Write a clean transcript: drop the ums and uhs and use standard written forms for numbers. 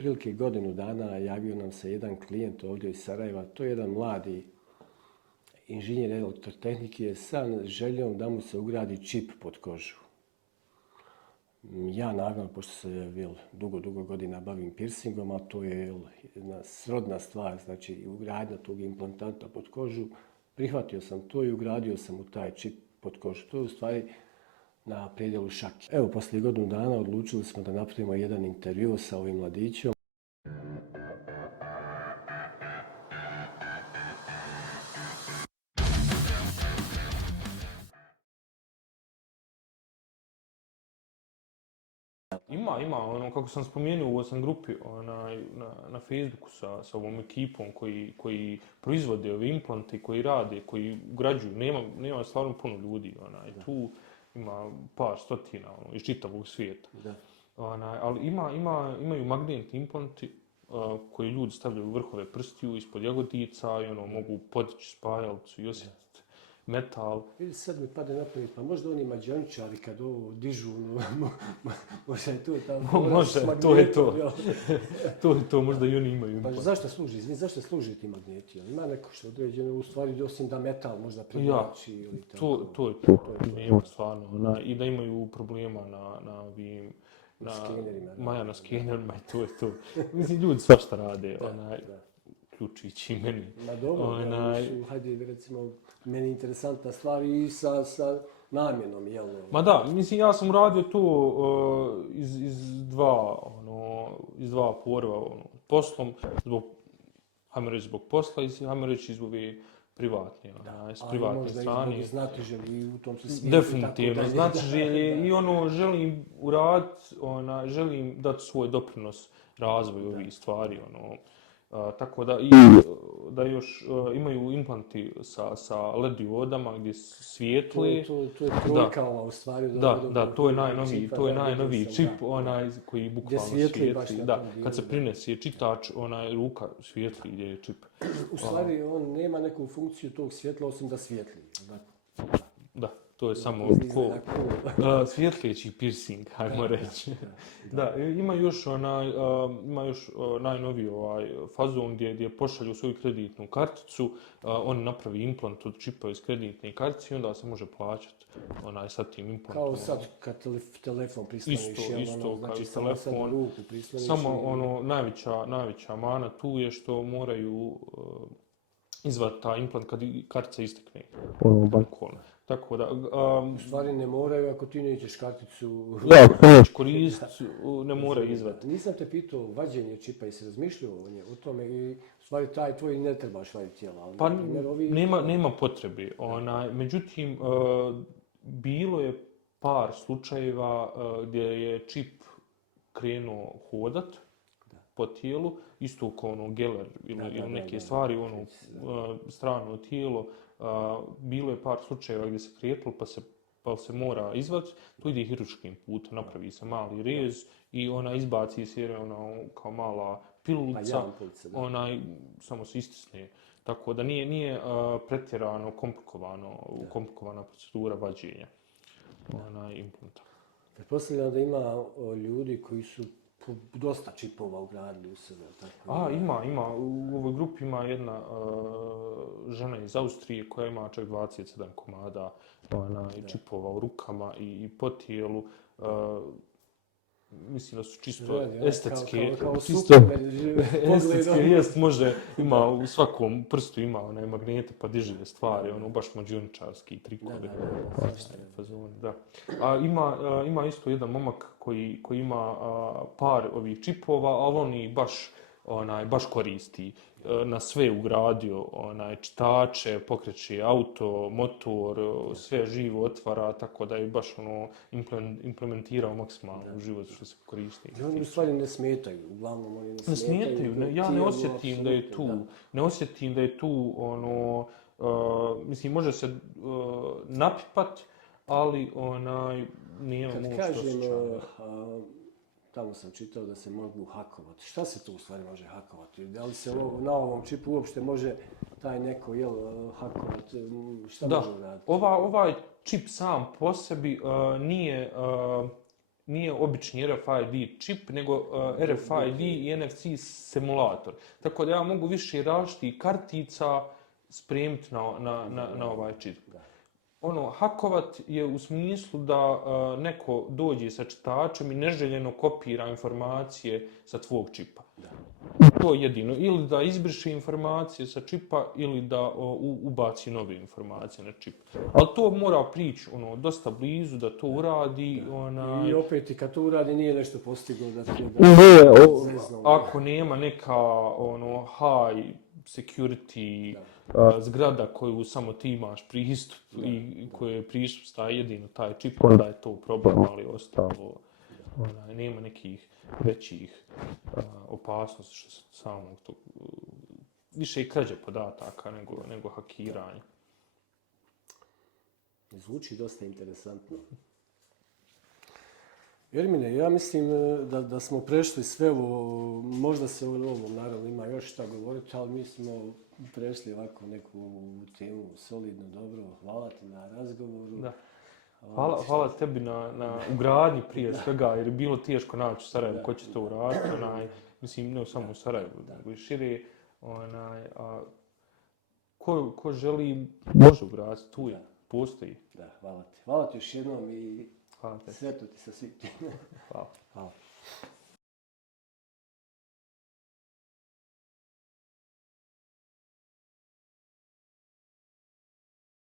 otprilike godinu dana javio nam se jedan klijent ovdje iz Sarajeva. To je jedan mladi inženjer elektrotehnike sa željom da mu se ugradi čip pod kožu. Ja naravno, pošto se dugo godina bavim piercingom, a to je jedna srodna stvar, znači ugradnja tog implantanta pod kožu, prihvatio sam to i ugradio sam u taj čip pod kožu. To je u stvari na predjelu šake. Evo, poslije godinu dana odlučili smo da napravimo jedan intervju sa ovim mladićom. Ima, kako sam spomenuo, u sam grupi na Facebooku sa ovom ekipom koji proizvode ove implante, koji rade, koji ugrađuju. Nema stvarno puno ljudi. Tu ima par stotina iz čitavog svijeta. Ali imaju magnetni implanti koji ljudi stavljaju u vrhove prstiju, ispod jagodica i mogu podići spajalicu i osjetiti metal. Vidi, sad mi pada na pamet, pa možda oni Mađioničari kad ovo dižu, možda je to tamo. Može, to je to. To je to, možda i oni imaju. Pa zašto služi ti magneti? Ima neko što određeno, u stvari, osim da metal možda privlači ili tako? To je to. Ima stvarno. I da imaju problema na ovim... Na skenerima i to je to. Mislim, ljudi svašta rade. Uključujući i meni. Ma dobro, hajde recimo, meni je interesantna stvar i sa namjenom, jel? Ma da, mislim, ja sam radio to iz dva porva, poslom, hajmo reći zbog posla i hajmo reći iz ove privatne, s privatne strane. Ali možda i znatiželji u tom su svijetu. Definitivno, znatiželje i želim uraditi, želim dati svoj doprinos razvoju ovih stvari, tako da još imaju implanti sa LED diodama gdje svijetli. To je trojkava u stvari. Da, to je najnoviji čip koji bukvalno svijetli. Kad se prinese čitač, ruka svijetli gdje je čip. U stvari on nema neku funkciju tog svjetla osim da svijetli. Da. To je samo svjetleći piercing, hajmo reći. Da, ima još najnoviji fazon gdje pošalju svoju kreditnu karticu, on napravi implant od čipa iz kreditne kartice i onda se može plaćati sa tim implantom. Kao sad kad telefon prisloniš, isto znači kao telefon. Ruku prisloniš. Samo najveća mana tu je što moraju izvati taj implant kad kartica istekne. Bankovna. Tako da... U stvari ne moraju ako ti nećeš karticu... koristiti, ne moraju izvati. Nisam te pitao vađenje čipa, jesi razmišljao o tome i u stvari taj tvoj ne trebaš vaditi tijela. Pa nema potrebe. Međutim, bilo je par slučajeva gdje je čip krenuo hodat po tijelu, isto kao geler ili neke stvari, strano tijelo. Bilo je par slučajeva gdje se kretilo pa se mora izvati, to ide hirurškim putem, napravi se mali rez i izbaci se kao mala pilulica, samo se istisne. Tako da nije pretjerano komplikovana procedura vađenja implanta. Pretpostavljam da ima ljudi koji su dosta čipova ugradili u sebe. Ima. U ovoj grupi ima jedna žena iz Austrije koja ima čak 27 komada čipova u rukama i po tijelu. Mislim da su čisto estetske. Kao estetske jest, može, ima u svakom prstu ima magnete pa diže stvari, baš mađioničarski trikovi. Da. A ima isto jedan momak koji ima par ovih čipova, ali oni baš koristi. Na sve ugradio čitače, pokreće auto, motor, sve živo otvara, tako da je baš implementirao maksimalno u život što se koristi. I oni u stvari ne smetaju, uglavnom oni ne smetaju. Ja ne osjetim da je tu, mislim, može se napipat, ali nije što se kažem, tamo sam čitao da se mogu hakovati. Šta se tu u stvari može hakovati? Da li se na ovom čipu uopšte može taj neko hakovati? Šta može raditi? Ovaj čip sam po sebi nije obični RFID čip, nego RFID i NFC simulator. Tako da ja mogu više različitih kartica spremiti na ovaj čip. Hakovat je u smislu da neko dođe sa čitačem i neželjeno kopira informacije sa tvog čipa. To je jedino. Ili da izbriše informacije sa čipa ili da ubaci nove informacije na čip. Ali to mora prići dosta blizu da to uradi. I opet i kad to uradi nije nešto postiglo da ti ako nema neka high security zgrada koju samo ti imaš pristup i koje je pristup staje jedino taj čip, onda je to problem, ali ostalo nema nekih većih opasnosti što se samog tog, više i krađe podataka nego hakiranje. Zvuči dosta interesantno. Ermine, ja mislim da smo prešli sve ovo, možda se o ovom naravno ima još šta govoriti, ali mi smo prešli ovako neku temu solidno, dobro. Hvala ti na razgovoru. Da. Hvala tebi na ugradnji prije svega, jer je bilo teško naći u Sarajevu ko će to uraditi. Mislim, ne samo u Sarajevu, nego i šire. Ko želi, može ugraditi, tu je, postoji. Da, hvala ti. Hvala ti još jednom i sretno ti sa svim. Hvala.